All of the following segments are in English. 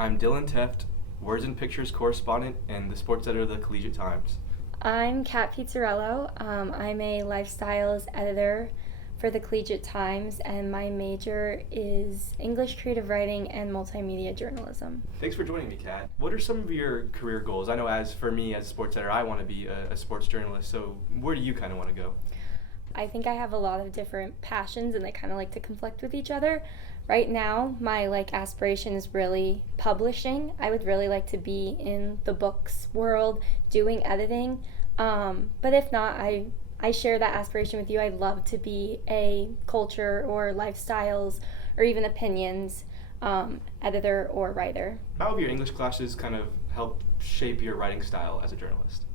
I'm Dylan Tefft, Words and Pictures correspondent and the sports editor of the Collegiate Times. I'm Cat Pizzarello. I'm a lifestyles editor for the Collegiate Times, and my major is English creative writing and multimedia journalism. Thanks for joining me, Kat. What are some of your career goals? I know as for me as a sports editor, I want to be a sports journalist, so where do you kind of want to go? I think I have a lot of different passions and they kind of like to conflict with each other. Right now, my aspiration is really publishing. I would really like to be in the books world doing editing. But if not, I share that aspiration with you. I'd love to be a culture or lifestyles or even opinions editor or writer. How have your English classes kind of helped shape your writing style as a journalist?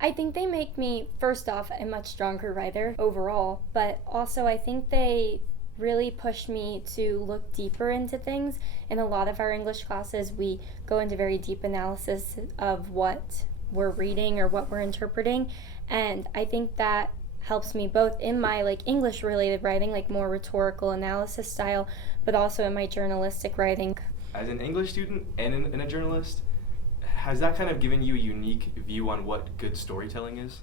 I think they make me, first off, a much stronger writer overall, but also I think they really push me to look deeper into things. In a lot of our English classes, we go into very deep analysis of what we're reading or what we're interpreting, and I think that helps me both in my English related writing, more rhetorical analysis style, but also in my journalistic writing. As an English student and a journalist, has that kind of given you a unique view on what good storytelling is?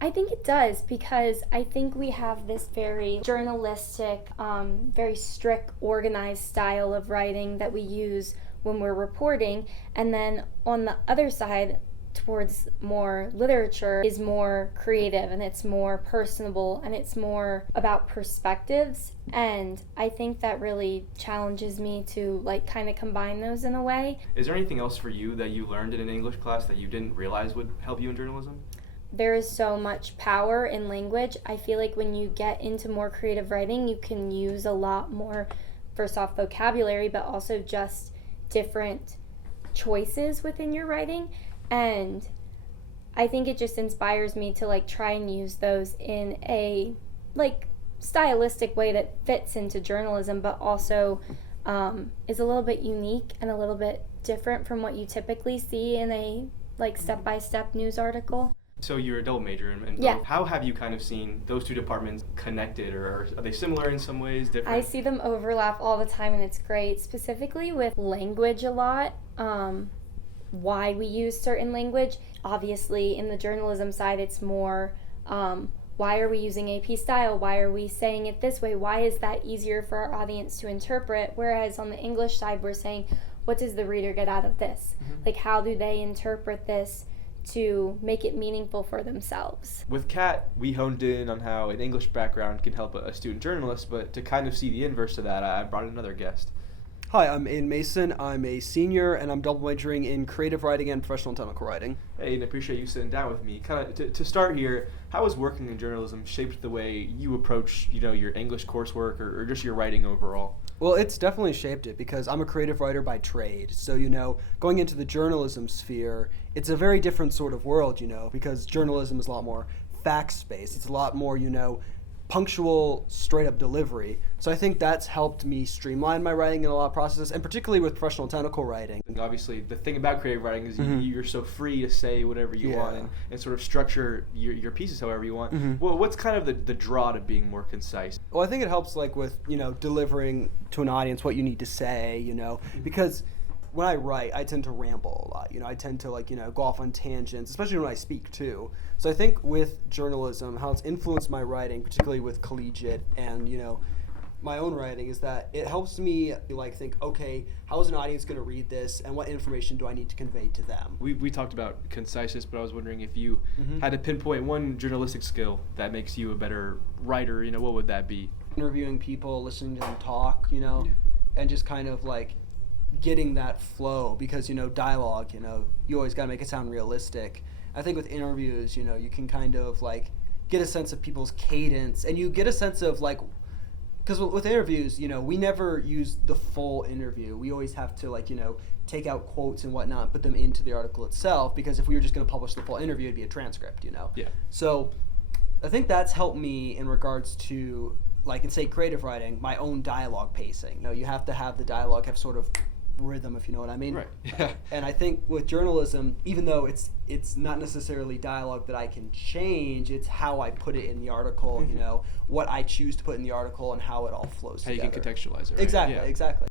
I think it does, because I think we have this very journalistic, very strict, organized style of writing that we use when we're reporting, and then on the other side, towards more literature, is more creative and it's more personable and it's more about perspectives, and I think that really challenges me to kind of combine those in a way. Is there anything else for you that you learned in an English class that you didn't realize would help you in journalism? There is so much power in language. I feel like when you get into more creative writing, you can use a lot more, first off, vocabulary, but also just different choices within your writing. And I think it just inspires me to try and use those in a stylistic way that fits into journalism, but also is a little bit unique and a little bit different from what you typically see in a step-by-step news article. So you're a double major in both. Yeah. How have you kind of seen those two departments connected, or are they similar in some ways, different? I see them overlap all the time, and it's great, specifically with language a lot. Why we use certain language. Obviously, in the journalism side, it's more why are we using AP style? Why are we saying it this way? Why is that easier for our audience to interpret? Whereas on the English side, we're saying, what does the reader get out of this? Mm-hmm. How do they interpret this to make it meaningful for themselves? With Kat, we honed in on how an English background can help a student journalist, but to kind of see the inverse of that, I brought in another guest. Hi, I'm Aidan Mason. I'm a senior, and I'm double majoring in creative writing and professional and technical writing. Hey, and I appreciate you sitting down with me. Kind of to start here, how has working in journalism shaped the way you approach, your English coursework or just your writing overall? Well, it's definitely shaped it because I'm a creative writer by trade. So, going into the journalism sphere, it's a very different sort of world, because journalism is a lot more facts-based. It's a lot more, punctual, straight-up delivery. So I think that's helped me streamline my writing in a lot of processes, and particularly with professional technical writing. And obviously, the thing about creative writing is you're so free to say whatever you want and sort of structure your pieces however you want. Well, what's kind of the draw to being more concise? Well, I think it helps with, delivering to an audience what you need to say, because when I write, I tend to ramble a lot. I tend to go off on tangents, especially when I speak too. So I think with journalism, how it's influenced my writing, particularly with collegiate and my own writing, is that it helps me think, okay, how is an audience going to read this, and what information do I need to convey to them? We talked about conciseness, but I was wondering if you had to pinpoint one journalistic skill that makes you a better writer. What would that be? Interviewing people, listening to them talk, and just kind of getting that flow, because dialogue, you always got to make it sound realistic. I think with interviews, you can kind of get a sense of people's cadence, and you get a sense of because with interviews, we never use the full interview. We always have to take out quotes and whatnot, put them into the article itself, because if we were just going to publish the full interview, it'd be a transcript, Yeah. So I think that's helped me in regards to in say creative writing, my own dialogue pacing. You have to have the dialogue have sort of rhythm, if you know what I mean. Right. Yeah. And I think with journalism, even though it's not necessarily dialogue that I can change, it's how I put it in the article, what I choose to put in the article and how it all flows How together. you can contextualize it. Right? Exactly, Yeah. exactly.